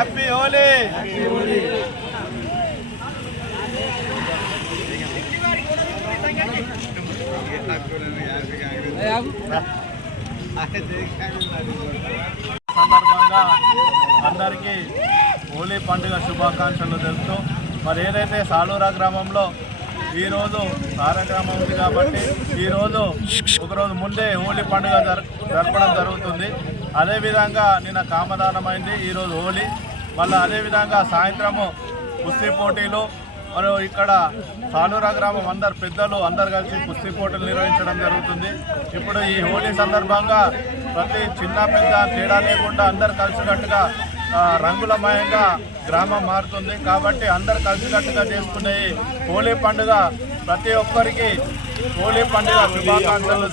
Happy Holi సందర్భంగా అందరికీ హోలీ పండుగ శుభాకాంక్షలు తెలుపుతూ మరి ఏదైతే సాలూరా గ్రామంలో ఈరోజు కార్యక్రమం ఉంది కాబట్టి ఈరోజు ఒకరోజు ముందే హోలీ పండుగ జరపడం జరుగుతుంది. అదేవిధంగా నిన్న కామదానమైంది ఈరోజు హోలీ. మళ్ళీ అదేవిధంగా సాయంత్రము కుస్తీ పోటీలు మరియు ఇక్కడ సాలూరా గ్రామం అందరు పెద్దలు అందరు కలిసి కుస్తీ పోటీలు నిర్వహించడం జరుగుతుంది. ఇప్పుడు ఈ హోలీ సందర్భంగా ప్రతి చిన్న పెద్ద తేడా లేకుండా అందరు కలిసికట్టుగా రంగులమయంగా గ్రామం మారుతుంది. కాబట్టి అందరు కలిసికట్టుగా చేసుకునే ఈ హోలీ పండుగ ప్రతి ఒక్కరికి హోలీ పండుగ శుభాకాంక్షలు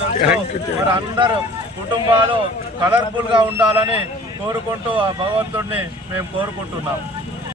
మరి అందరూ కుటుంబాలు కలర్ఫుల్గా ఉండాలని కోరుకుంటూ ఆ భగవంతుడిని మేము కోరుకుంటున్నాం.